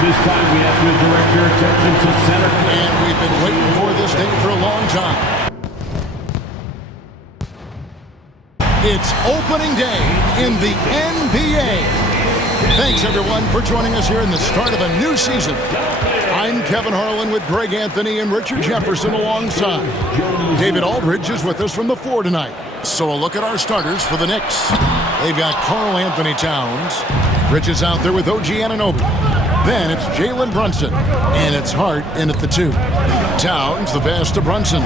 This time we have to direct your attention to center. And we've been waiting for this day for a long time. It's opening day in the NBA. Thanks, everyone, for joining us here in the start of a new season. I'm Kevin Harlan with Greg Anthony and Richard Jefferson alongside. David Aldridge is with us from the 4 tonight. So a look at our starters for the Knicks. They've got Karl Anthony Towns. Bridges out there with OG Anunoby. Then it's Jalen Brunson. And it's Hart in at the 2. Towns, the pass to Brunson.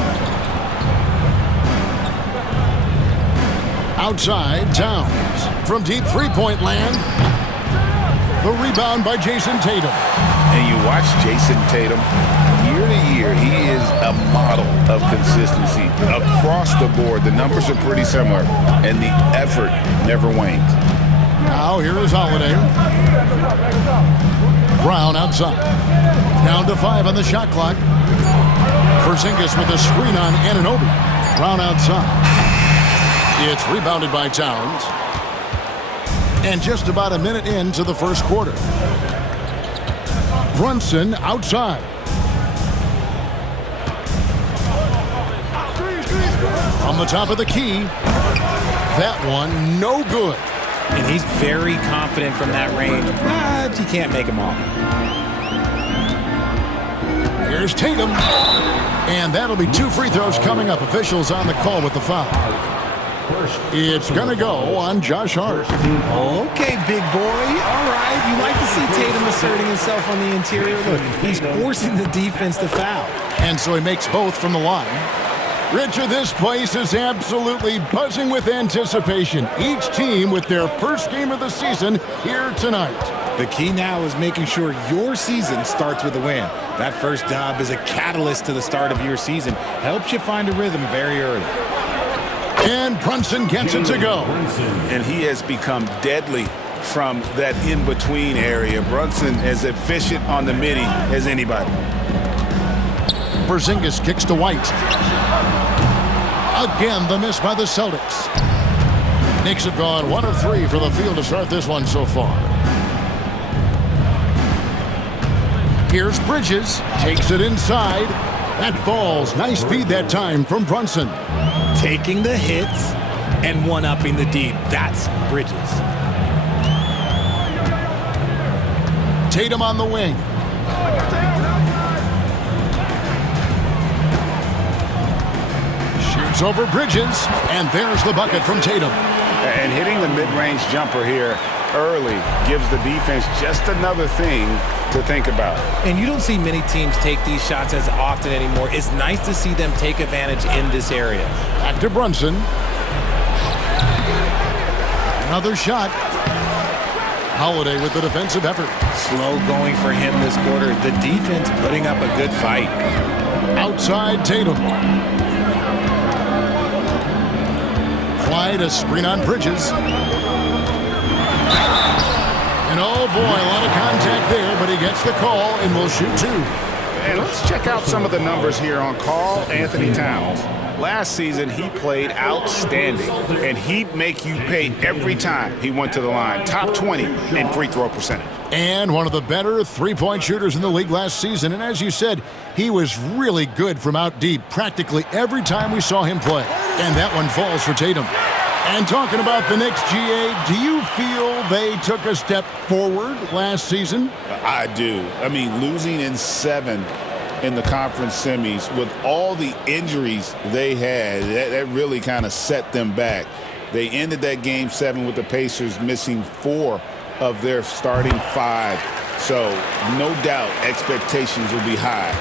Outside, Towns. From deep three-point land. The rebound by Jason Tatum. And you watch Jason Tatum, year to year, he is a model of consistency. Across the board, the numbers are pretty similar, and the effort never wanes. Now here is Holiday. Brown outside. Down to 5 on the shot clock. Porzingis with a screen on Anunoby. Brown outside. It's rebounded by Towns. And just about a minute into the first quarter. Brunson outside. From the top of the key. That one no good. And he's very confident from that range, but you can't make him all. Here's Tatum. And that'll be 2 free throws coming up. Officials on the call with the foul. It's going to go on Josh Hart. Okay, big boy. All right. You like to see Tatum asserting himself on the interior. Look, he's forcing the defense to foul. And so he makes both from the line. Richard, this place is absolutely buzzing with anticipation. Each team with their first game of the season here tonight. The key now is making sure your season starts with a win. That first dub is a catalyst to the start of your season. Helps you find a rhythm very early. And Brunson gets it to go. And he has become deadly from that in-between area. Brunson is efficient on the midi as anybody. Porzingis kicks to White. Again, the miss by the Celtics. Knicks have gone 1 of 3 for the field to start this one so far. Here's Bridges. Takes it inside. That falls. Nice feed that time from Brunson. Taking the hits and one-upping the deep. That's Bridges. Tatum on the wing. Shoots over Bridges, and there's the bucket from Tatum. And hitting the mid-range jumper here early gives the defense just another thing to think about. And you don't see many teams take these shots as often anymore. It's nice to see them take advantage in this area. Back to Brunson. Another shot. Holiday with the defensive effort. Slow going for him this quarter. The defense putting up a good fight. Outside Tatum. Clyde, a screen on Bridges. And oh boy, a lot of contact there, but he gets the call and will shoot 2. And let's check out some of the numbers here on Karl Anthony Towns. Last season, he played outstanding, and he'd make you pay every time he went to the line. Top 20 in free throw percentage. And one of the better three-point shooters in the league last season. And as you said, he was really good from out deep practically every time we saw him play. And that one falls for Tatum. And talking about the Knicks, GA, do you feel they took a step forward last season? I do. I mean, losing in 7 in the conference semis with all the injuries they had, that really kind of set them back. They ended that game 7 with the Pacers missing 4 of their starting 5. So no doubt expectations will be high.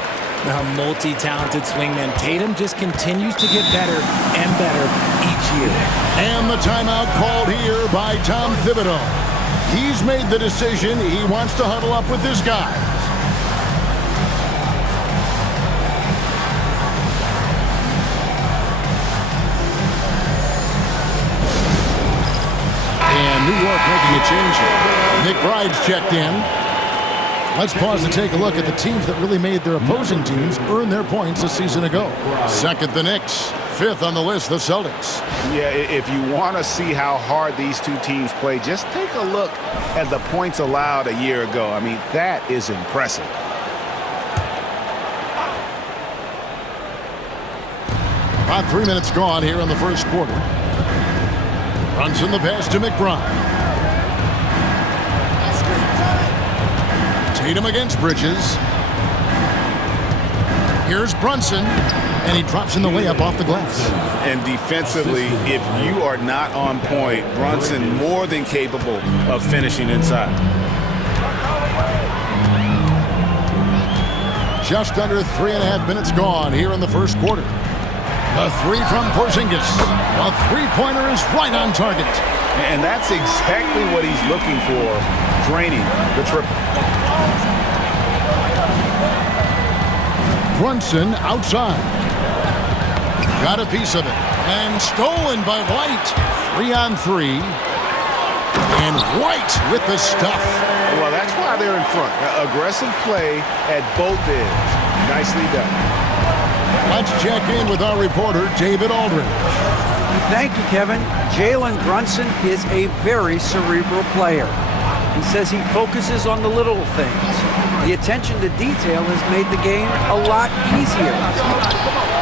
Now, multi-talented swingman Tatum just continues to get better and better each year. And the timeout called here by Tom Thibodeau. He's made the decision. He wants to huddle up with his guys. And New York making a change here. Nick Bride's checked in. Let's pause to take a look at the teams that really made their opposing teams earn their points a season ago. Second, the Knicks. 5th on the list, the Celtics. Yeah, if you want to see how hard these two teams play, just take a look at the points allowed a year ago. I mean, that is impressive. About 3 minutes gone here in the first quarter. Brunson the pass to McBride. Tatum against Bridges. Here's Brunson, and he drops in the layup off the glass. And defensively, if you are not on point, Brunson more than capable of finishing inside. Just under 3.5 minutes gone here in the first quarter. The three from Porzingis. A three-pointer is right on target. And that's exactly what he's looking for, draining the triple. Brunson outside. Got a piece of it. And stolen by White. 3-on-3. And White with the stuff. Well, that's why they're in front. Aggressive play at both ends. Nicely done. Let's check in with our reporter, David Aldridge. Thank you, Kevin. Jalen Brunson is a very cerebral player. He says he focuses on the little things. The attention to detail has made the game a lot easier.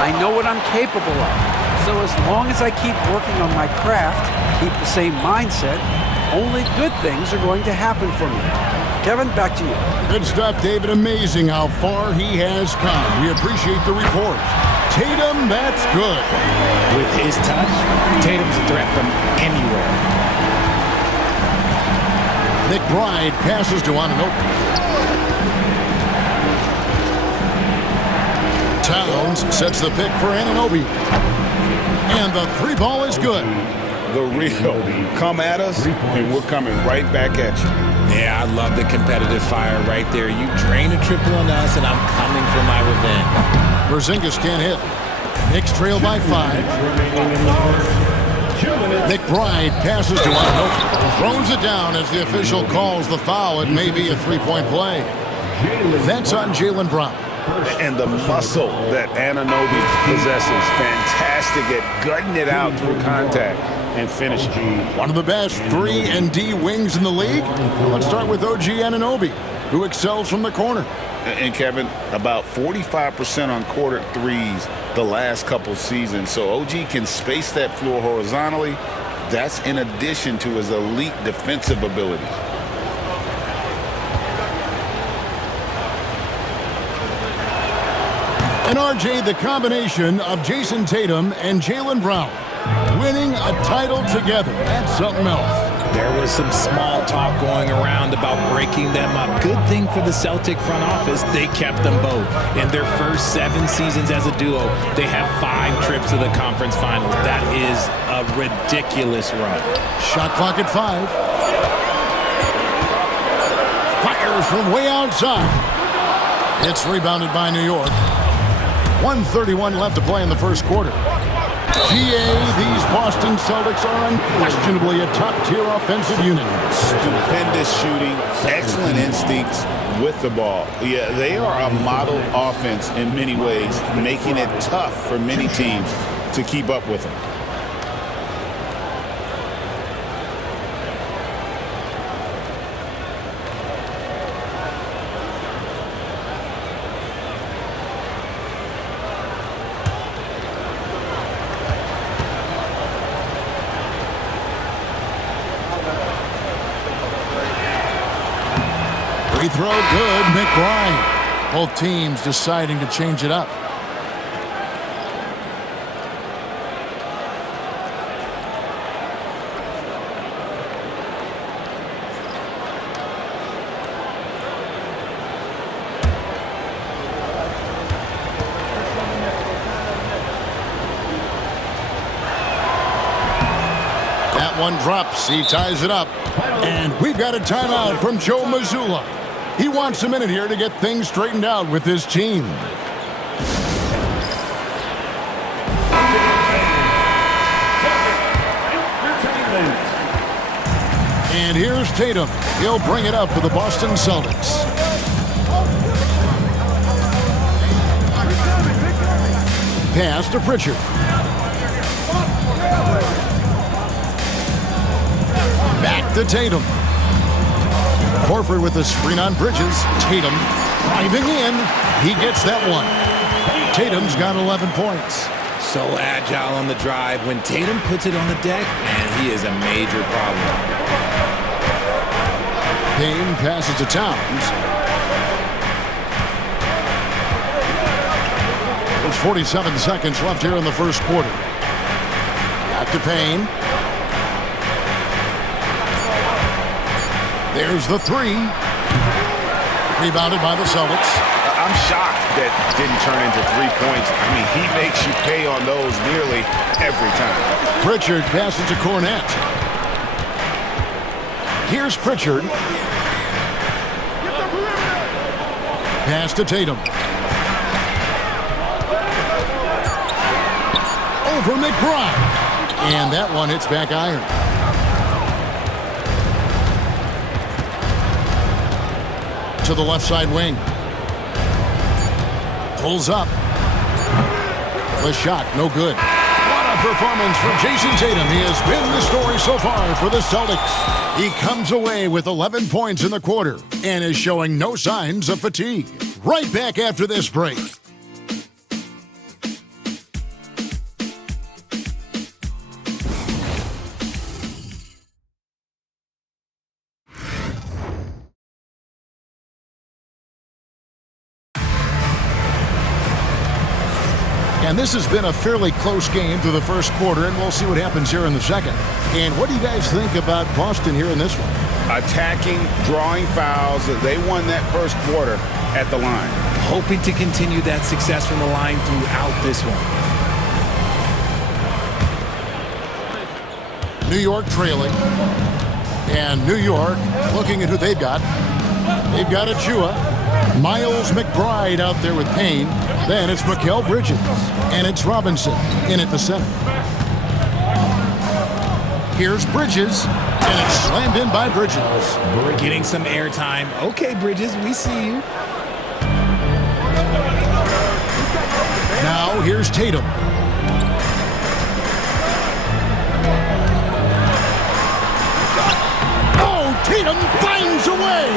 I know what I'm capable of. So as long as I keep working on my craft, keep the same mindset, only good things are going to happen for me. Kevin, back to you. Good stuff, David. Amazing how far he has come. We appreciate the report. Tatum, that's good. With his touch, Tatum's a threat from anywhere. McBride passes to Anunoby. Towns sets the pick for Anunoby. And the three ball is good. The real come at us, and we're coming right back at you. Yeah, I love the competitive fire right there. You drain a triple on us, and I'm coming for my revenge. Porzingis can't hit. Knicks trail by 5. McBride passes to Anunoby. Throws it down as the official calls the foul. It may be a three-point play. That's on Jaylen Brown. And the muscle that Anunoby possesses, fantastic at gutting it out through contact and finishing. One of the best 3-and-D wings in the league. Let's start with OG Anunoby, who excels from the corner. And Kevin, about 45% on quarter threes the last couple seasons. So OG can space that floor horizontally. That's in addition to his elite defensive ability. And RJ, the combination of Jason Tatum and Jaylen Brown winning a title together. That's something else. There was some small talk going around about breaking them up. Good thing for the Celtic front office, they kept them both. In their first 7 seasons as a duo, they have 5 trips to the conference finals. That is a ridiculous run. Shot clock at 5. Fires from way outside. It's rebounded by New York. 1:31 left to play in the first quarter. These Boston Celtics are unquestionably a top-tier offensive unit. Stupendous shooting, excellent instincts with the ball. Yeah, they are a model offense in many ways, making it tough for many teams to keep up with them. Free throw good, McBride. Both teams deciding to change it up. That one drops. He ties it up. And we've got a timeout from Joe Mazzulla. He wants a minute here to get things straightened out with his team. And here's Tatum. He'll bring it up for the Boston Celtics. Pass to Pritchard. Back to Tatum. Horford with the screen on Bridges. Tatum driving in. He gets that one. Tatum's got 11 points. So agile on the drive. When Tatum puts it on the deck, man, he is a major problem. Payne passes to Towns. There's 47 seconds left here in the first quarter. Back to Payne. There's the three. Rebounded by the Celtics. I'm shocked that didn't turn into 3 points. I mean, he makes you pay on those nearly every time. Pritchard passes to Cornette. Here's Pritchard. Pass to Tatum. Over McBride. And that one hits back iron. To the left side wing. Pulls up. The shot, no good. What a performance from Jason Tatum. He has been the story so far for the Celtics. He comes away with 11 points in the quarter and is showing no signs of fatigue. Right back after this break. And this has been a fairly close game through the first quarter, and we'll see what happens here in the second. And what do you guys think about Boston here in this one? Attacking, drawing fouls. They won that first quarter at the line. Hoping to continue that success from the line throughout this one. New York trailing. And New York looking at who they've got. They've got Achua. Miles McBride out there with Payne. Then it's Mikal Bridges. And it's Robinson in at the center. Here's Bridges. And it's slammed in by Bridges. Getting some airtime. Okay, Bridges, we see you. Now here's Tatum. Oh, Tatum finds a way.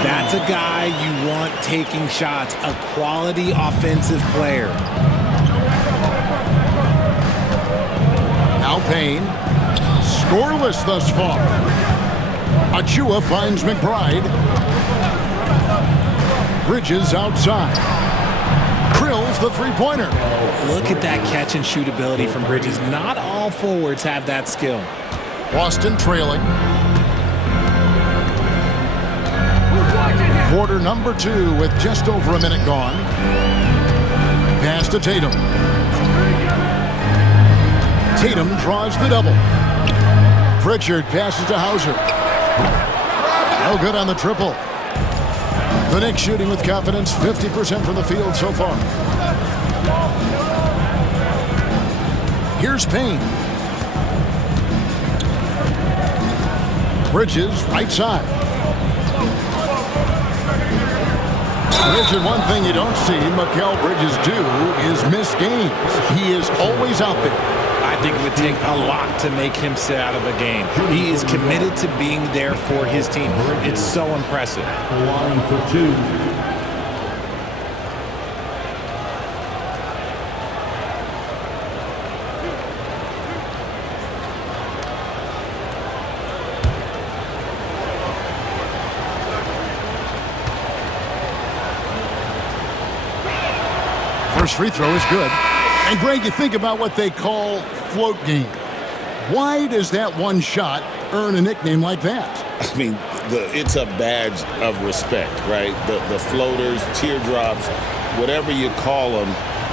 That's a guy you want taking shots, a quality offensive player. Now Payne. Scoreless thus far. Achua finds McBride. Bridges outside. Drills the three-pointer. Look at that catch and shoot ability from Bridges. Not all forwards have that skill. Boston trailing. Quarter number 2 with just over a minute gone. Pass to Tatum. Tatum draws the double. Pritchard passes to Hauser. No good on the triple. The Knicks shooting with confidence, 50% from the field so far. Here's Payne. Bridges, right side. Richard, one thing you don't see Mikal Bridges do is miss games. He is always out there. I think it would take a lot to make him sit out of a game. He is committed to being there for his team. It's so impressive. Line for 2. First free throw is good. And Greg, you think about what they call float game. Why does that one shot earn a nickname like that? I mean, it's a badge of respect, right? The floaters, teardrops, whatever you call them,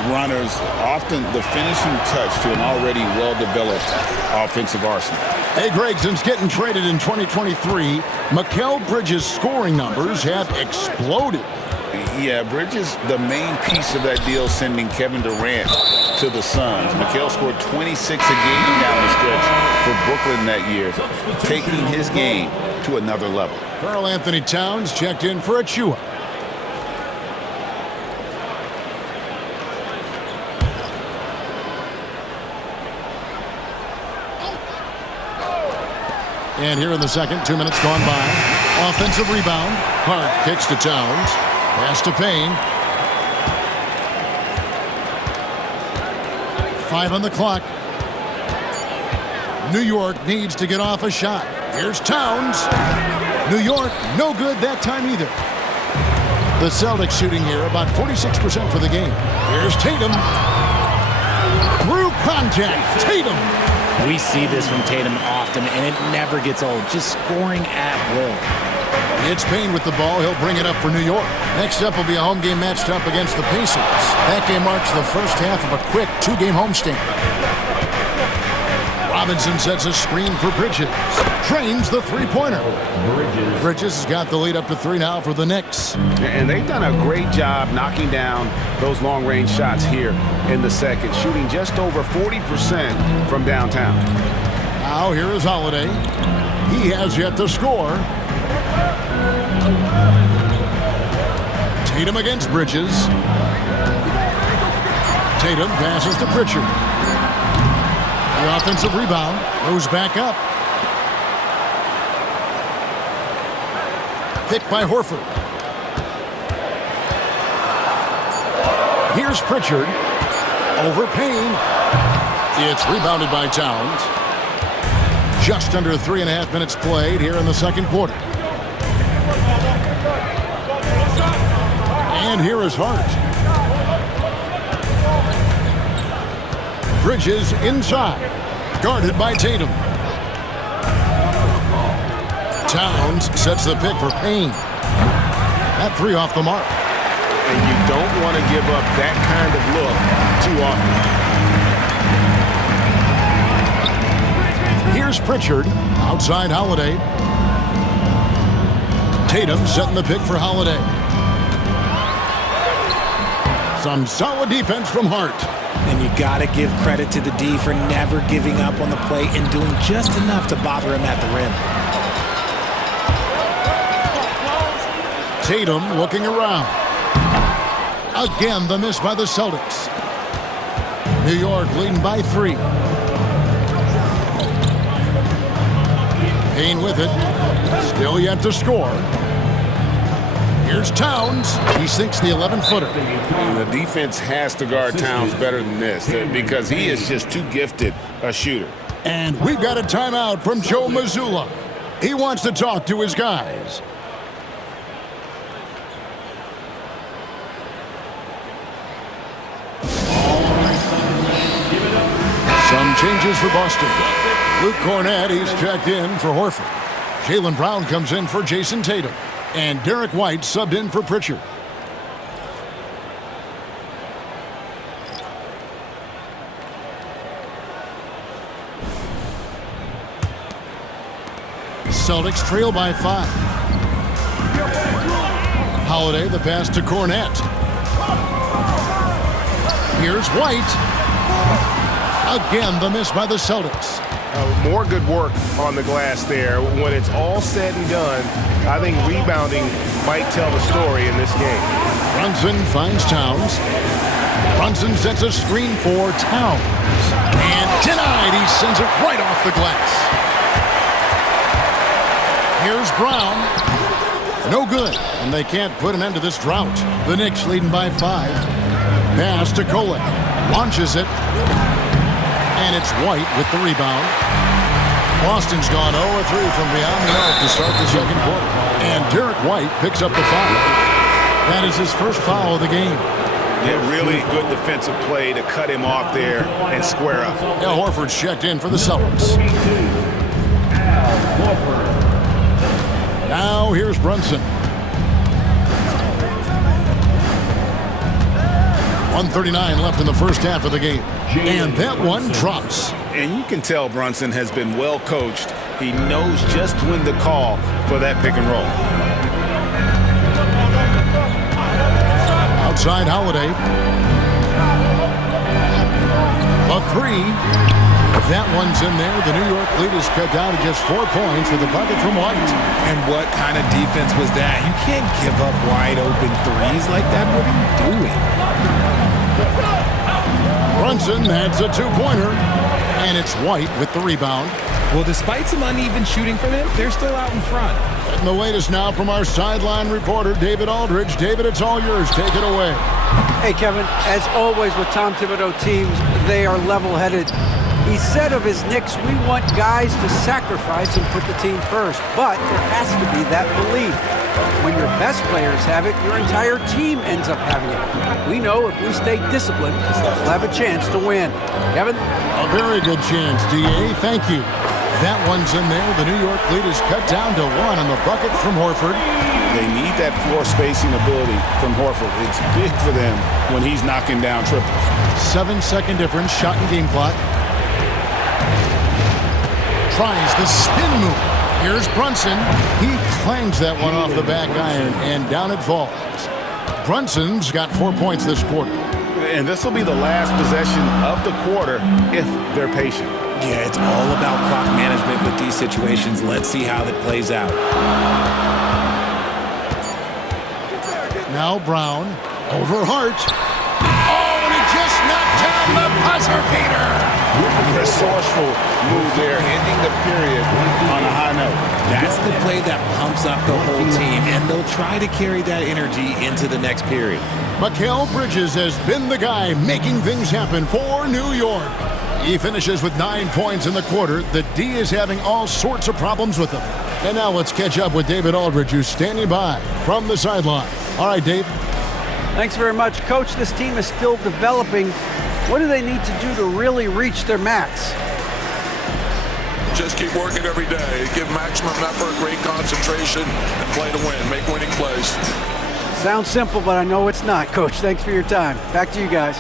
runners, often the finishing touch to an already well-developed offensive arsenal. Hey, Greg, since getting traded in 2023, Mikal Bridges' scoring numbers have exploded. Yeah, Bridges, the main piece of that deal, sending Kevin Durant to the Suns. Mikal scored 26 a game down the stretch for Brooklyn that year, taking his game to another level. Karl Anthony Towns checked in for Achua. And here in the second, 2 minutes gone by. Offensive rebound. Hart kicks to Towns. Pass to Payne. 5 on the clock. New York needs to get off a shot. Here's Towns. New York, no good that time either. The Celtics shooting here about 46% for the game. Here's Tatum. Through contact, Tatum. We see this from Tatum often, and it never gets old. Just scoring at will. It's Payne with the ball. He'll bring it up for New York. Next up will be a home game matched up against the Pacers. That game marks the first half of a quick 2-game homestand. Robinson sets a screen for Bridges. Trains the three-pointer. Bridges has got the lead up to 3 now for the Knicks. And they've done a great job knocking down those long-range shots here in the second, shooting just over 40% from downtown. Now here is Holiday. He has yet to score. Tatum against Bridges. Tatum passes to Pritchard. The offensive rebound goes back up. Picked by Horford. Here's Pritchard. Over Payne. It's rebounded by Towns. Just under 3.5 minutes played here in the second quarter. And here is Hart. Bridges inside. Guarded by Tatum. Towns sets the pick for Payne. That 3 off the mark. And you don't want to give up that kind of look too often. Here's Pritchard. Outside Holiday. Tatum setting the pick for Holiday. Some solid defense from Hart. And you got to give credit to the D for never giving up on the play and doing just enough to bother him at the rim. Tatum looking around. Again, the miss by the Celtics. New York leading by 3. Payne with it. Still yet to score. Here's Towns. He sinks the 11-footer. The defense has to guard Towns better than this because he is just too gifted a shooter. And we've got a timeout from Joe Mazzulla. He wants to talk to his guys. Some changes for Boston. Luke Cornett, he's checked in for Horford. Jaylen Brown comes in for Jason Tatum. And Derek White subbed in for Pritchard. Celtics trail by 5. Holiday, the pass to Cornett. Here's White. Again, the miss by the Celtics. More good work on the glass there. When it's all said and done, I think rebounding might tell the story in this game. Brunson finds Towns. Brunson sets a screen for Towns. And denied. He sends it right off the glass. Here's Brown. No good. And they can't put an end to this drought. The Knicks leading by 5. Pass to Kolek. Launches it. And it's White with the rebound. Boston's gone 0-3 from beyond the arc to start the second quarter. And Derek White picks up the foul. That is his first foul of the game. Yeah, really good defensive play to cut him off there and square up. Al Horford's checked in for the Celtics. Now here's Brunson. 1:39 left in the first half of the game. And that one drops. And you can tell Brunson has been well coached. He knows just when to call for that pick and roll. Outside Holiday. A 3. That one's in there. The New York lead is cut down to just 4 points with the bucket from White. And what kind of defense was that? You can't give up wide open threes like that. What are you doing? Brunson adds a 2-pointer. And it's White with the rebound. Well, despite some uneven shooting for them, they're still out in front. And the latest now from our sideline reporter, David Aldridge. David, it's all yours. Take it away. Hey, Kevin, as always with Tom Thibodeau teams, they are level-headed. He said of his Knicks, we want guys to sacrifice and put the team first, but there has to be that belief. When your best players have it, your entire team ends up having it. We know if we stay disciplined, we'll have a chance to win. Kevin? A very good chance, D.A. Thank you. That one's in there. The New York lead is cut down to 1 on the bucket from Horford. They need that floor spacing ability from Horford. It's big for them when he's knocking down triples. 7-second difference, shot and game clock. Tries the spin move. Here's Brunson. He clangs that one off the back iron, and down it falls. Brunson's got 4 points this quarter. And this will be the last possession of the quarter if they're patient. Yeah, it's all about clock management with these situations. Let's see how that plays out. Now Brown over Hart. Oh, and he just knocked down the buzzer beater. Resourceful move there, ending the period on a high note. That's the play that pumps up the whole team, and they'll try to carry that energy into the next period. Mikal Bridges has been the guy making things happen for New York. He finishes with 9 points in the quarter. The D is having all sorts of problems with him. And now let's catch up with David Aldridge, who's standing by from the sideline. All right, Dave. Thanks very much. Coach, this team is still developing. What do they need to do to really reach their max? Just keep working every day. Give maximum effort, great concentration, and play to win. Make winning plays. Sounds simple, but I know it's not. Coach, thanks for your time. Back to you guys.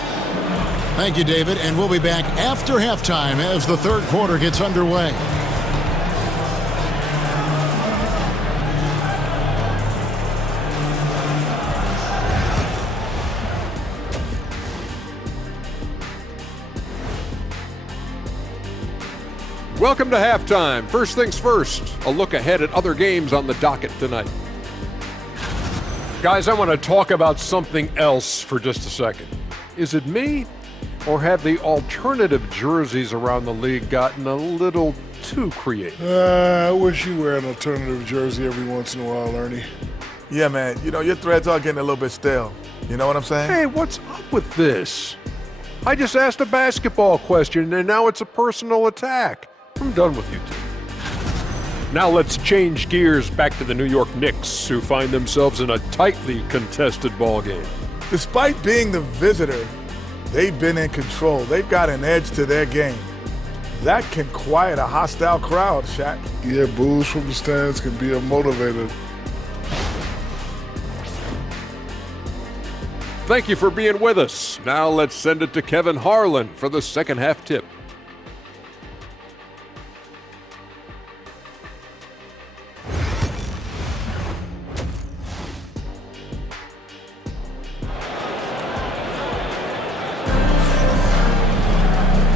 Thank you, David. And we'll be back after halftime as the third quarter gets underway. Welcome to halftime. First things first, a look ahead at other games on the docket tonight. Guys, I want to talk about something else for just a second. Is it me, or have the alternative jerseys around the league gotten a little too creative? I wish you wear an alternative jersey every once in a while, Ernie. Yeah, man. You know, your threads are getting a little bit stale. You know what I'm saying? Hey, what's up with this? I just asked a basketball question, and now it's a personal attack. I'm done with you two. Now let's change gears back to the New York Knicks, who find themselves in a tightly contested ball game. Despite being the visitor, they've been in control. They've got an edge to their game. That can quiet a hostile crowd, Shaq. Yeah, boos from the stands can be a motivator. Thank you for being with us. Now let's send it to Kevin Harlan for the second half tip.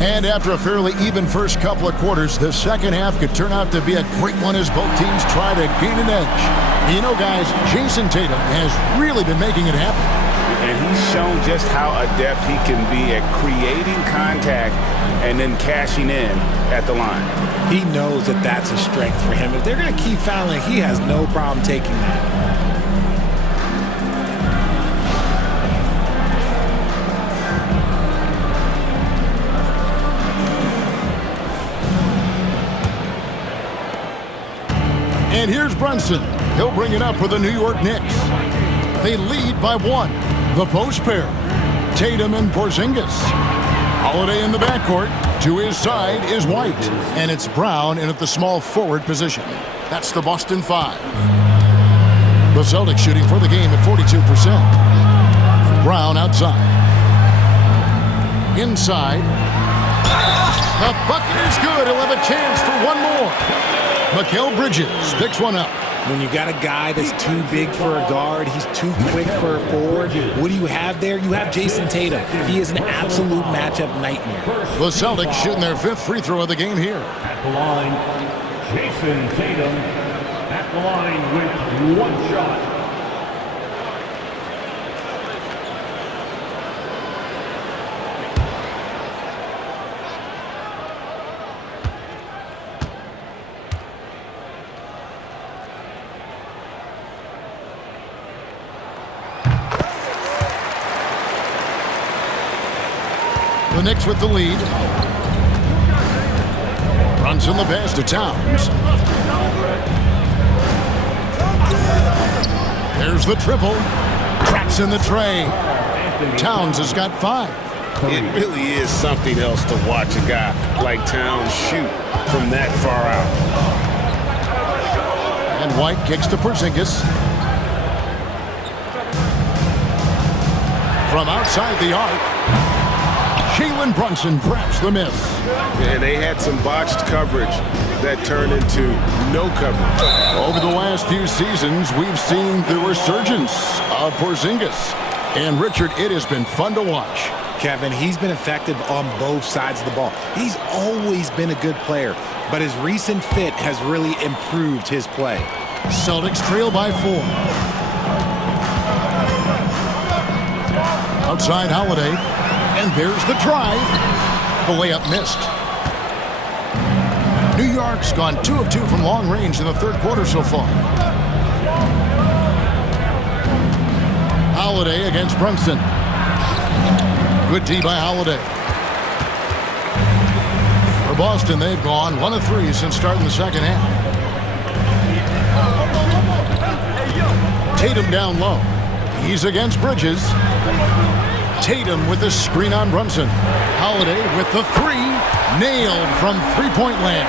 And after a fairly even first couple of quarters, the second half could turn out to be a great one as both teams try to gain an edge. You know, guys, Jason Tatum has really been making it happen. And he's shown just how adept he can be at creating contact and then cashing in at the line. He knows that that's a strength for him. If they're going to keep fouling, he has no problem taking that. And here's Brunson. He'll bring it up for the New York Knicks. They lead by 1. The post pair, Tatum and Porzingis. Holiday in the backcourt. To his side is White. And it's Brown in at the small forward position. That's the Boston 5. The Celtics shooting for the game at 42%. Brown outside. Inside. The bucket is good. He'll have a chance for one more. Mikal Bridges picks one up. When you got a guy that's too big for a guard, he's too quick for a forward, what do you have there? You have Jason Tatum. He is an absolute matchup nightmare. The Celtics shooting their 5th free throw of the game here. At the line, Jason Tatum at the line with 1 shot. The Knicks with the lead. Brunson the pass to Towns. There's the triple. Traps in the tray. Towns has got 5. It really is something else to watch a guy like Towns shoot from that far out. And White kicks to Porzingis. From outside the arc, Jalen Brunson grabs the miss. And they had some botched coverage that turned into no coverage. Over the last few seasons, we've seen the resurgence of Porzingis. And Richard, it has been fun to watch. Kevin, he's been effective on both sides of the ball. He's always been a good player, but his recent fit has really improved his play. Celtics trail by 4. Outside Holiday, and there's the drive. The layup missed. New York's gone 2 of 2 from long range in the third quarter so far. Holiday against Brunson. Good D by Holiday. For Boston, they've gone 1 of 3 since starting the second half. Tatum down low. He's against Bridges. Tatum with the screen on Brunson. Holiday with the 3. Nailed from three-point land.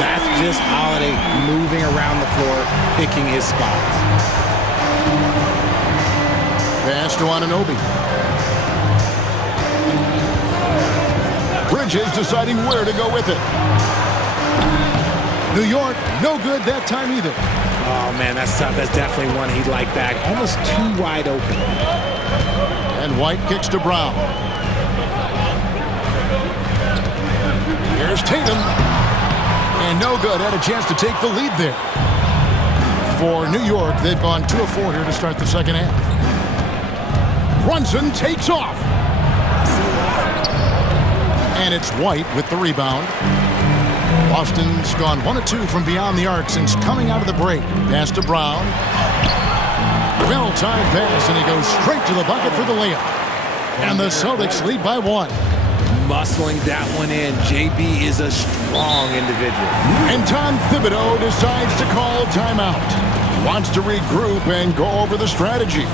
That's just Holiday moving around the floor, picking his spots. Pass to Anunoby. Bridges deciding where to go with it. New York, no good that time either. Oh, man, that's tough. That's definitely one he'd like back. Almost too wide open. And White kicks to Brown. Here's Tatum. And no good. Had a chance to take the lead there. For New York, they've gone 2 of 4 here to start the second half. Brunson takes off. And it's White with the rebound. Boston's gone 1 of 2 from beyond the arc since coming out of the break. Pass to Brown. Well-timed pass, and he goes straight to the bucket for the layup. And the Celtics lead by 1. Muscling that one in. JB is a strong individual. And Tom Thibodeau decides to call timeout. He wants to regroup and go over the strategy.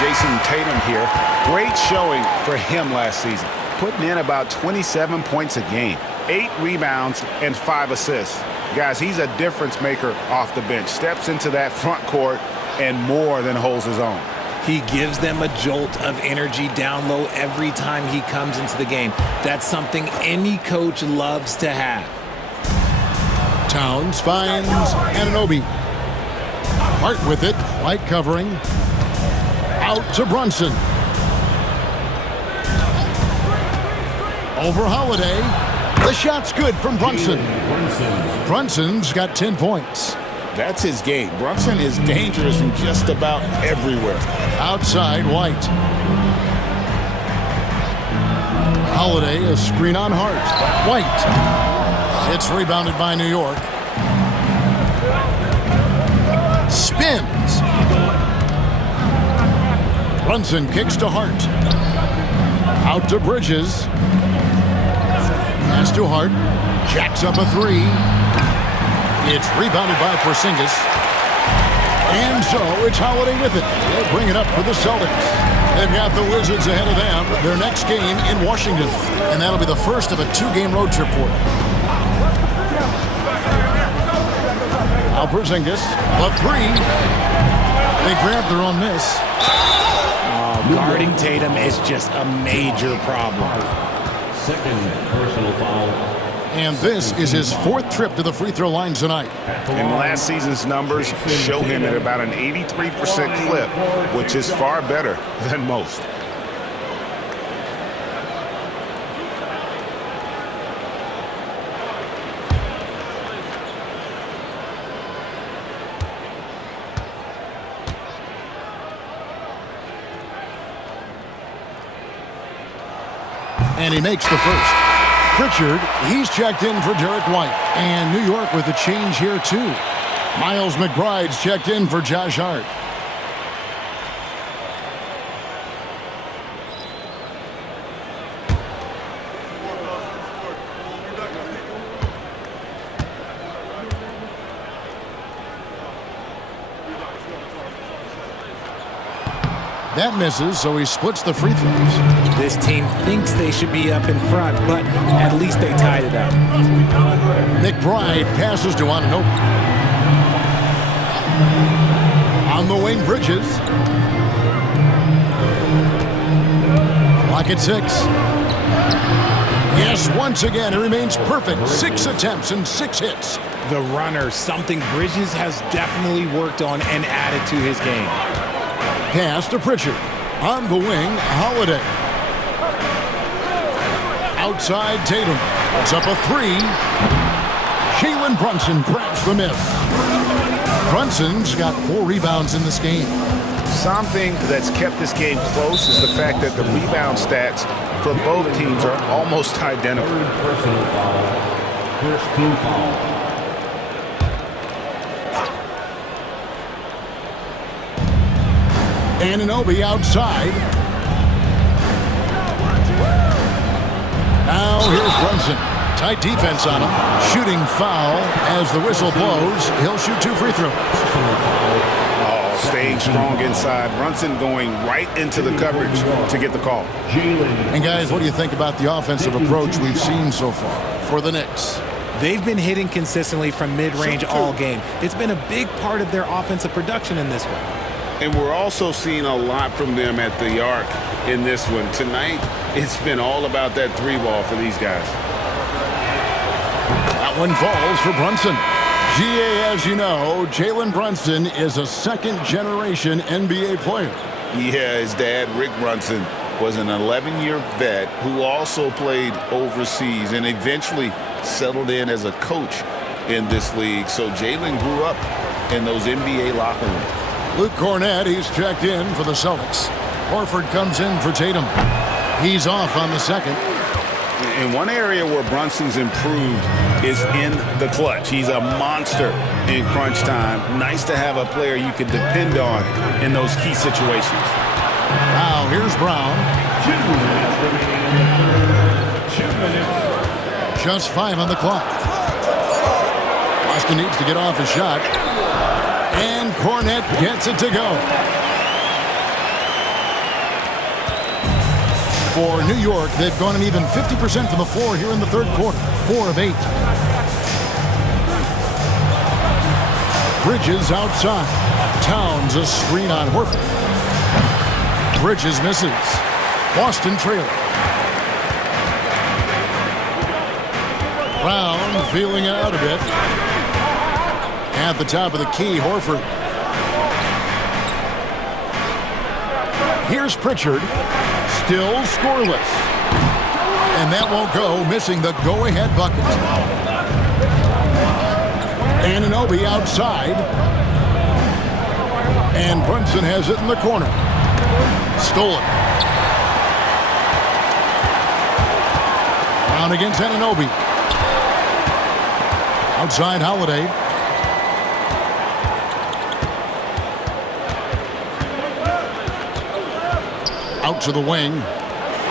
Jason Tatum here. Great showing for him last season. Putting in about 27 points a game, 8 rebounds, and 5 assists. Guys, he's a difference maker off the bench. Steps into that front court and more than holds his own. He gives them a jolt of energy down low every time he comes into the game. That's something any coach loves to have. Towns finds Anunoby. Hart with it. White covering. Out to Brunson. Over Holiday. The shot's good from Brunson. Brunson's got 10 points. That's his game. Brunson is dangerous from just about everywhere. Outside, White. Holiday, a screen on Hart. White. It's rebounded by New York. Spins. Brunson kicks to Hart. Out to Bridges. Pass to Hart. Jacks up a 3. It's rebounded by Porzingis. And so it's Holiday with it. They'll bring it up for the Celtics. They've got the Wizards ahead of them. Their next game in Washington. And that'll be the first of a 2-game road trip for them. Now Porzingis, the 3. They grabbed their own miss. Guarding Tatum is just a major problem. Second personal foul. And this is his 4th trip to the free throw line tonight. And last season's numbers show him at about an 83% clip, which is far better than most. And he makes the first. Pritchard, he's checked in for Derek White. And New York with a change here, too. Miles McBride's checked in for Josh Hart. That misses, so he splits the free throws. This team thinks they should be up in front, but at least they tied it up. McBride passes to Anunoby. On the wing, Bridges. Clock at 6. Yes, once again, it remains perfect. 6 attempts and 6 hits. The runner, something Bridges has definitely worked on and added to his game. Pass to Pritchard. On the wing, Holiday. Outside Tatum. Puts up a 3. Jalen Brunson grabs the miss. Brunson's got 4 rebounds in this game. Something that's kept this game close is the fact that the rebound stats for both teams are almost identical. Personal foul. First team foul. Anunoby outside. Now here's Brunson. Tight defense on him. Shooting foul as the whistle blows. He'll shoot 2 free throws. Oh, staying strong inside. Brunson going right into the coverage to get the call. And guys, what do you think about the offensive approach we've seen so far for the Knicks? They've been hitting consistently from mid-range all game. It's been a big part of their offensive production in this one. And we're also seeing a lot from them at the arc in this one. Tonight, it's been all about that 3-ball for these guys. That one falls for Brunson. GA, as you know, Jalen Brunson is a second-generation NBA player. Yeah, his dad, Rick Brunson, was an 11-year vet who also played overseas and eventually settled in as a coach in this league. So Jalen grew up in those NBA locker rooms. Luke Cornett, he's checked in for the Celtics. Horford comes in for Tatum. He's off on the second. And one area where Brunson's improved is in the clutch. He's a monster in crunch time. Nice to have a player you can depend on in those key situations. Now here's Brown. 2 minutes remaining. 2 minutes. Just 5 on the clock. Boston needs to get off his shot. And Cornett gets it to go. For New York, they've gone an even 50% from the floor here in the third quarter. 4 of 8. Bridges outside. Towns a screen on Horford. Bridges misses. Boston trailing. Brown feeling it out a bit. At the top of the key, Horford. Here's Pritchard. Still scoreless. And that won't go, missing the go-ahead bucket. Anunoby outside. And Brunson has it in the corner. Stolen. Brown against Anunoby. Outside Holiday. Out to the wing.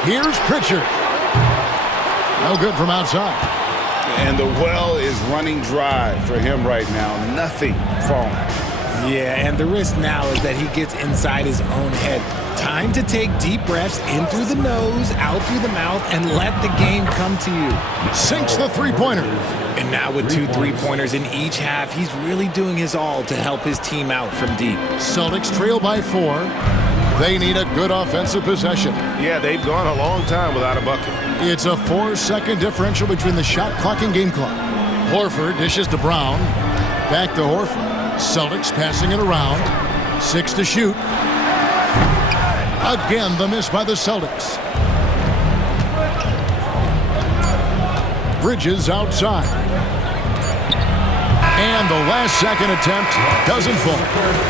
Here's Pritchard. No good from outside. And the well is running dry for him right now. Nothing falling. Yeah, and the risk now is that he gets inside his own head. Time to take deep breaths in through the nose, out through the mouth, and let the game come to you. Sinks the three-pointer. And now with 2 3-pointers in each half, he's really doing his all to help his team out from deep. Celtics trail by 4. They need a good offensive possession. Yeah, they've gone a long time without a bucket. It's a 4-second differential between the shot clock and game clock. Horford dishes to Brown. Back to Horford. Celtics passing it around. 6 to shoot. Again, the miss by the Celtics. Bridges outside. And the last-second attempt doesn't fall.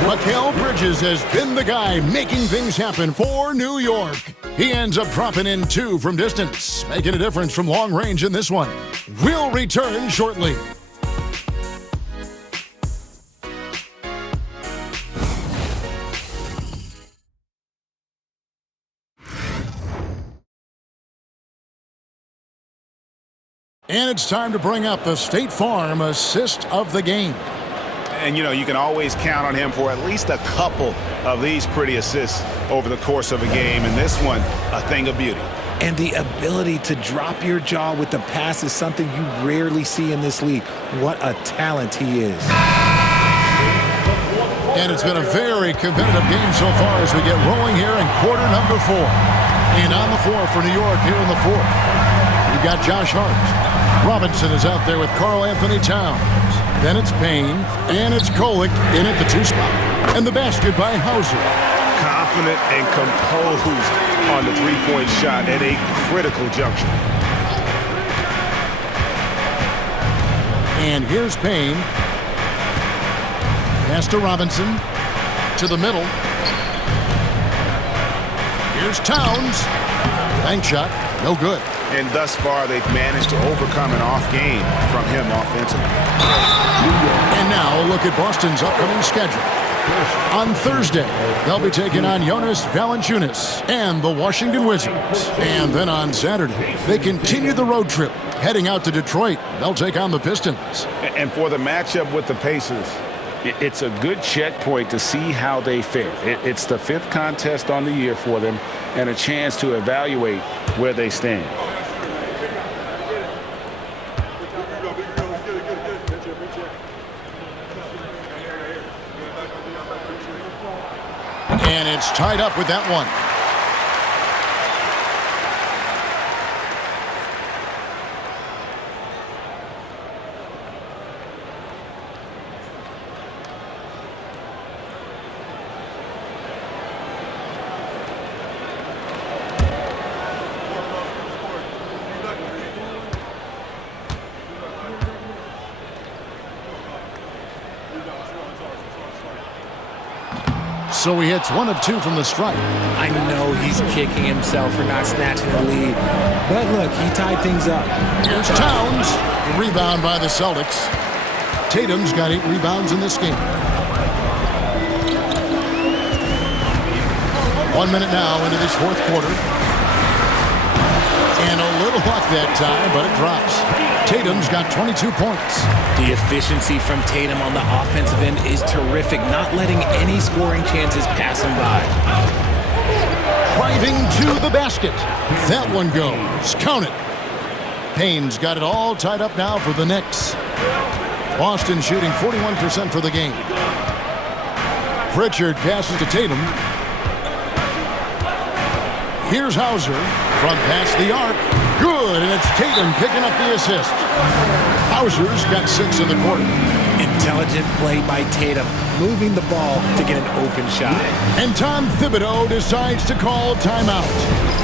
Mikal Bridges has been the guy making things happen for New York. He ends up dropping in 2 from distance, making a difference from long range in this one. We'll return shortly. And it's time to bring up the State Farm assist of the game. And, you know, you can always count on him for at least a couple of these pretty assists over the course of a game. And this one, a thing of beauty. And the ability to drop your jaw with the pass is something you rarely see in this league. What a talent he is. And it's been a very competitive game so far as we get rolling here in quarter number 4. And on the floor for New York here in the 4th, we've got Josh Hart. Robinson is out there with Karl Anthony Towns. Then it's Payne, and it's Kolek in at the 2 spot. And the basket by Hauser. Confident and composed on the three-point shot at a critical juncture. And here's Payne. Pass to Robinson. To the middle. Here's Towns. Bank shot. No good. And thus far, they've managed to overcome an off game from him offensively. And now a look at Boston's upcoming schedule. On Thursday, they'll be taking on Jonas Valanciunas and the Washington Wizards. And then on Saturday, they continue the road trip, heading out to Detroit. They'll take on the Pistons. And for the matchup with the Pacers, it's a good checkpoint to see how they fare. It's the 5th contest on the year for them and a chance to evaluate where they stand. And it's tied up with that one. So he hits 1 of 2 from the stripe. I know he's kicking himself for not snatching the lead. But look, he tied things up. Here's Towns. Rebound by the Celtics. Tatum's got 8 rebounds in this game. 1 minute now into this 4th quarter. And a little luck that time, but it drops. Tatum's got 22 points. The efficiency from Tatum on the offensive end is terrific, not letting any scoring chances pass him by. Driving to the basket. That one goes. Count it. Payne's got it all tied up now for the Knicks. Boston shooting 41% for the game. Pritchard passes to Tatum. Here's Hauser. Front pass the arc. Good, and it's Tatum picking up the assist. Hauser's got 6 in the quarter. Intelligent play by Tatum, moving the ball to get an open shot. And Tom Thibodeau decides to call timeout.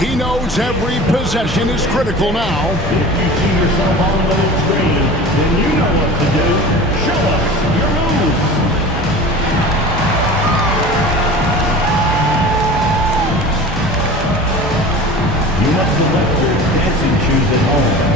He knows every possession is critical now. If you see yourself on the screen, then you know what to do. Show us your moves. You must have left your dancing shoes at home.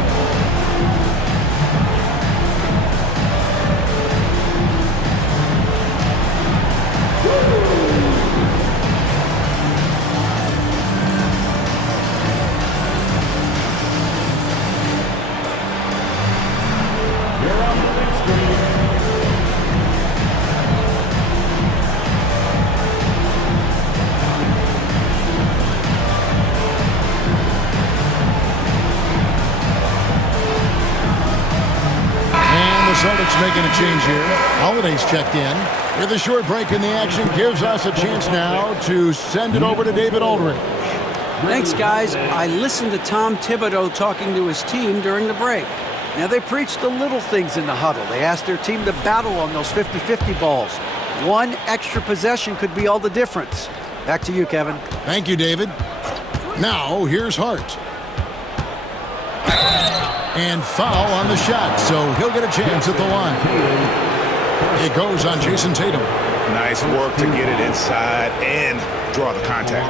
You're on the big screen. Celtics making a change here. Holiday's checked in. With a short break in the action, gives us a chance now to send it over to David Aldridge. Thanks, guys. I listened to Tom Thibodeau talking to his team during the break. Now, they preached the little things in the huddle. They asked their team to battle on those 50-50 balls. One extra possession could be all the difference. Back to you, Kevin. Thank you, David. Now, here's Hart. And foul on the shot, so he'll get a chance at the line. It goes on Jason Tatum. Nice work to get it inside and draw the contact.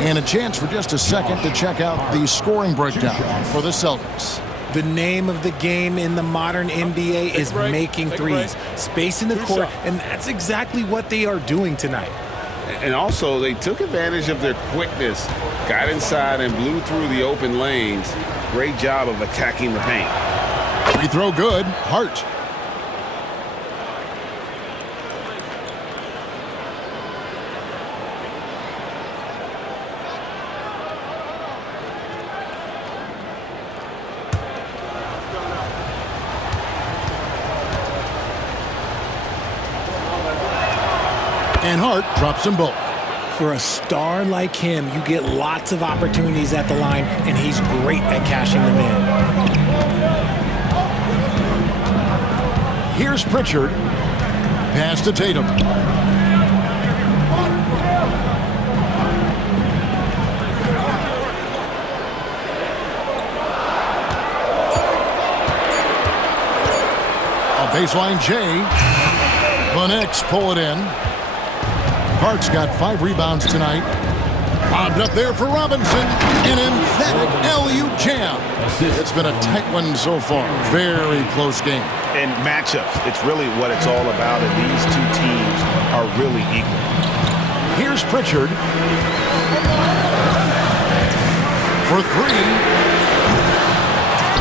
And a chance for just a second to check out the scoring breakdown for the Celtics. The name of the game in the modern NBA is making threes, spacing the court, and that's exactly what they are doing tonight. And also, they took advantage of their quickness, got inside and blew through the open lanes. Great job of attacking the paint. Free throw good. Hart. And Hart drops them both. For a star like him, you get lots of opportunities at the line, and he's great at cashing them in. Here's Pritchard. Pass to Tatum. A baseline J. The Knicks pull it in. Hart's got 5 rebounds tonight. Bobbed up there for Robinson. An emphatic alley-oop jam. It's been a tight one so far. Very close game. And matchups, it's really what it's all about, and these two teams are really equal. Here's Pritchard. For 3.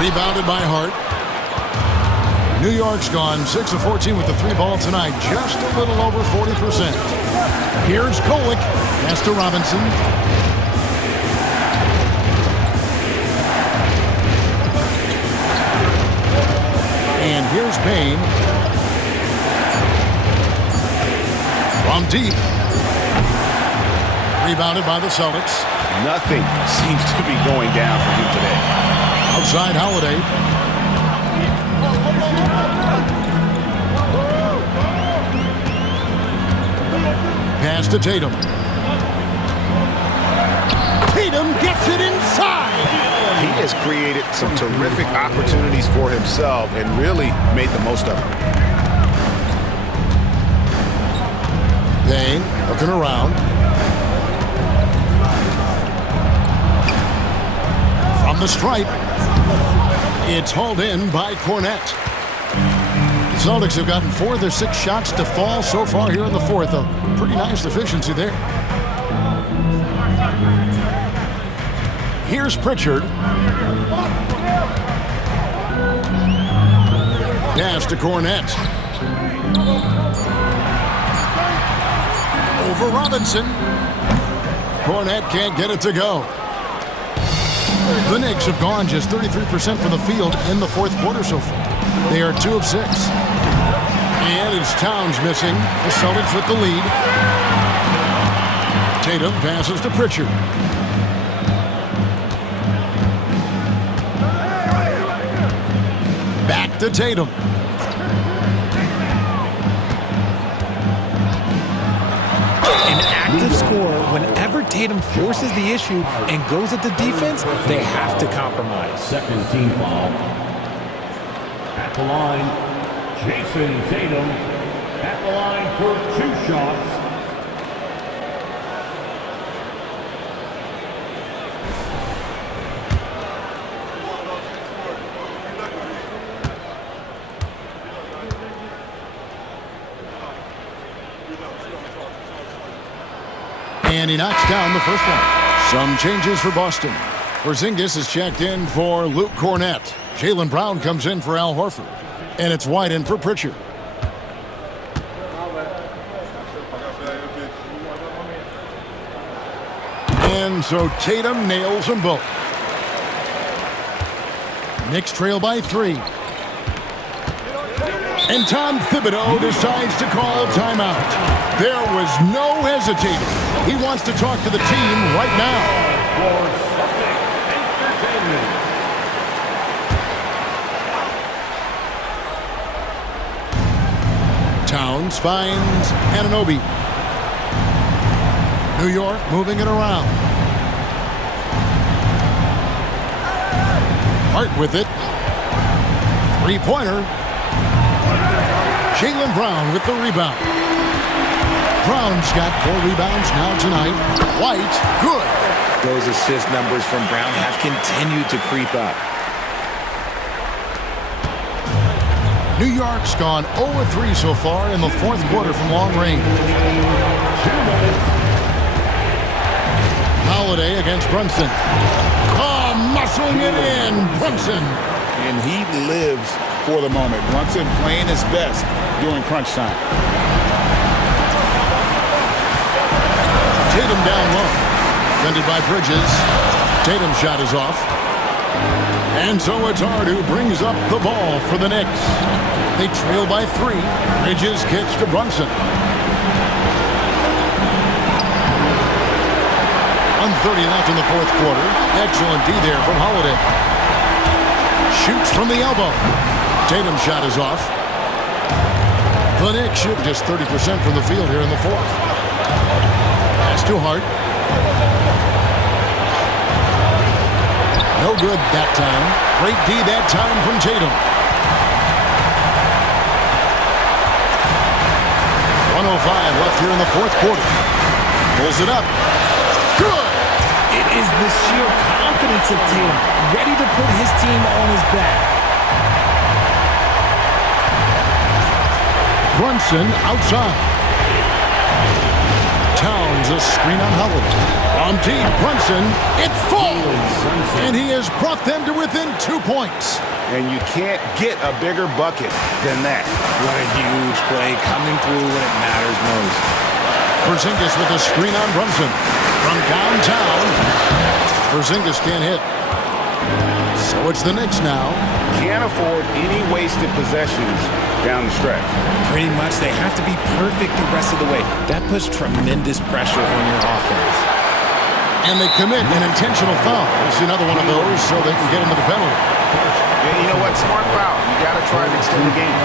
Rebounded by Hart. New York's gone 6 of 14 with the 3 ball tonight. Just a little over 40%. Here's Kolek. Pass to Robinson. And here's Payne. From deep. Rebounded by the Celtics. Nothing seems to be going down for him today. Outside Holiday. Pass to Tatum. Tatum gets it inside. He has created some terrific opportunities for himself and really made the most of them. Payne looking around. From the stripe. It's hauled in by Cornette. The Celtics have gotten 4 of their 6 shots to fall so far here in the 4th. A pretty nice efficiency there. Here's Pritchard. Pass to Cornette. Over Robinson. Cornette can't get it to go. The Knicks have gone just 33% from the field in the 4th quarter so far. They are 2 of 6. And it's Towns missing. The Celtics with the lead. Tatum passes to Pritchard. Back to Tatum. An active scorer, whenever Tatum forces the issue and goes at the defense, they have to compromise. Second team foul. At the line, Jason Tatum. At the line for 2 shots. And he knocks down the first one. Some changes for Boston. Porzingis is checked in for Luke Cornette. Jaylen Brown comes in for Al Horford. And it's wide in for Pritchard. And so Tatum nails them both. Knicks trail by 3. And Tom Thibodeau decides to call timeout. There was no hesitating. He wants to talk to the team right now. For Celtics Entertainment. Towns finds Anunoby. New York moving it around. Hart with it. 3-pointer. Jaylen Brown with the rebound. Brown's got 4 rebounds now tonight. White, good. Those assist numbers from Brown have continued to creep up. New York's gone 0-3 so far in the 4th quarter from long range. Holiday against Brunson. Oh, muscling it in, Brunson. And he lives for the moment. Brunson playing his best during crunch time. Tatum down low. Defended by Bridges. Tatum's shot is off. And so it's Hart who brings up the ball for the Knicks. They trail by 3. Bridges kicks to Brunson. 1:30 left in the 4th quarter. Excellent D there from Holiday. Shoots from the elbow. Tatum's shot is off. The Knicks shoot just 30% from the field here in the 4th. Pass to Hart. No good that time. Great D that time from Tatum. 1:05 left here in the 4th quarter. Pulls it up. Good! It is the sheer confidence of Tatum, ready to put his team on his back. Brunson outside. Towns a screen on Holiday. On deep, Brunson, it falls! And he has brought them to within 2 points. And you can't get a bigger bucket than that. What a huge play coming through when it matters most. Porzingis with a screen on Brunson. From downtown, Porzingis can't hit. So it's the Knicks now. Can't afford any wasted possessions down the stretch. Pretty much, they have to be perfect the rest of the way. That puts tremendous pressure on your offense. And they commit an intentional foul. We'll see another one of those so they can get into the penalty. And you know what? Smart foul. You got to try to extend the game.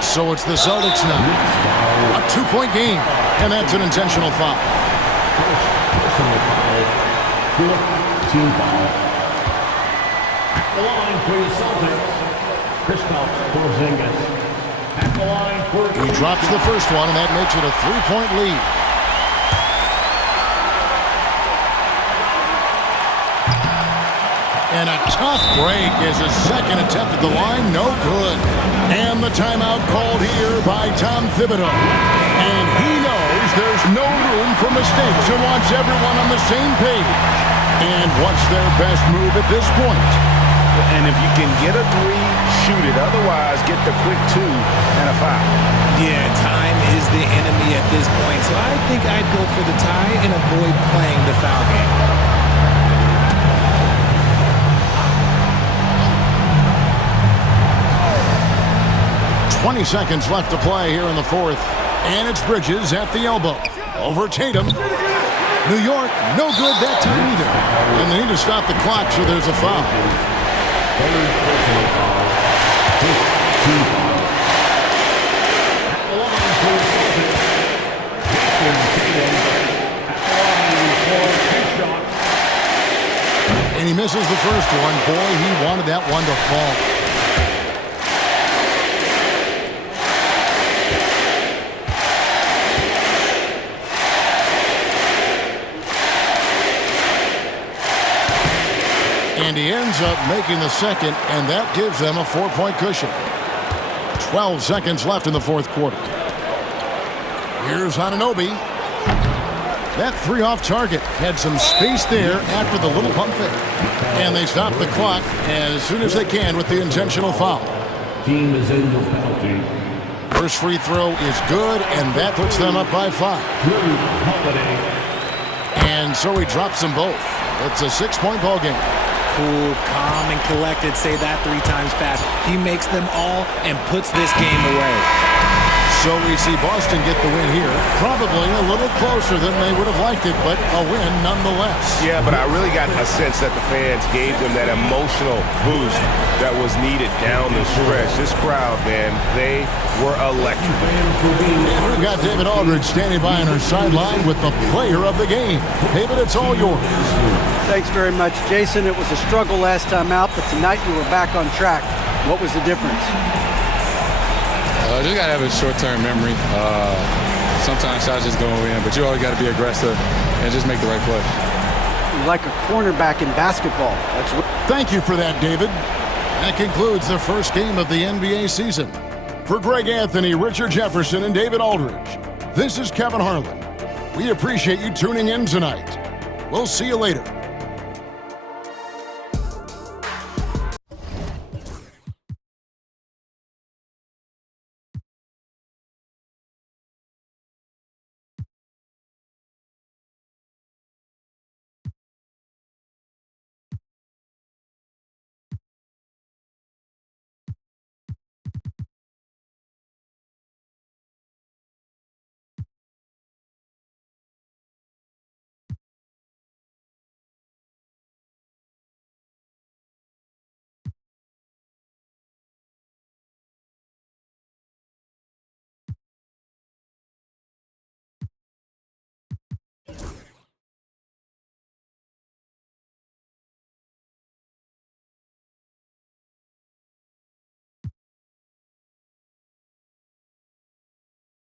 So it's the Celtics now. A 2-point game, and that's an intentional foul. Personal foul. 4th team foul. At the line for the Celtics, Kristaps Porzingis. At the line for... He drops the first one, and that makes it a 3-point lead. And a tough break as his second attempt at the line, no good. And the timeout called here by Tom Thibodeau. And he knows there's no room for mistakes and wants everyone on the same page. And what's their best move at this point? And if you can get a 3, shoot it. Otherwise, get the quick 2 and a foul. Yeah, time is the enemy at this point. So I think I'd go for the tie and avoid playing the foul game. 20 seconds left to play here in the 4th. And it's Bridges at the elbow. Over Tatum. New York, no good that time either. And they need to stop the clock, so there's a foul. Third personal foul. 5th team foul. At the line for the Celtics, Jason Tatum. At the line for 2 shots. And he misses the first one. Boy, he wanted that one to fall. And he ends up making the second, and that gives them a 4-point cushion. 12 seconds left in the 4th quarter. Here's Anunoby. That 3 off target had some space there after the little pump fake. And they stop the clock as soon as they can with the intentional foul. Team is in the penalty. First free throw is good, and that puts them up by 5. Holiday. And so he drops them both. It's a 6-point ball game. Cool, calm, and collected. Say that 3 times fast. He makes them all and puts this game away. So we see Boston get the win here. Probably a little closer than they would have liked it, but a win nonetheless. Yeah, but I really got a sense that the fans gave them that emotional boost that was needed down the stretch. This crowd, man, they were electric. And we've got David Aldridge standing by on our sideline with the player of the game. David, it's all yours. Thanks very much, Jason. It was a struggle last time out, but tonight you were back on track. What was the difference? Just got to have a short-term memory. Sometimes shots just go in, but you always got to be aggressive and just make the right play. Like a cornerback in basketball. Thank you for that, David. That concludes the first game of the NBA season. For Greg Anthony, Richard Jefferson, and David Aldridge, this is Kevin Harlan. We appreciate you tuning in tonight. We'll see you later.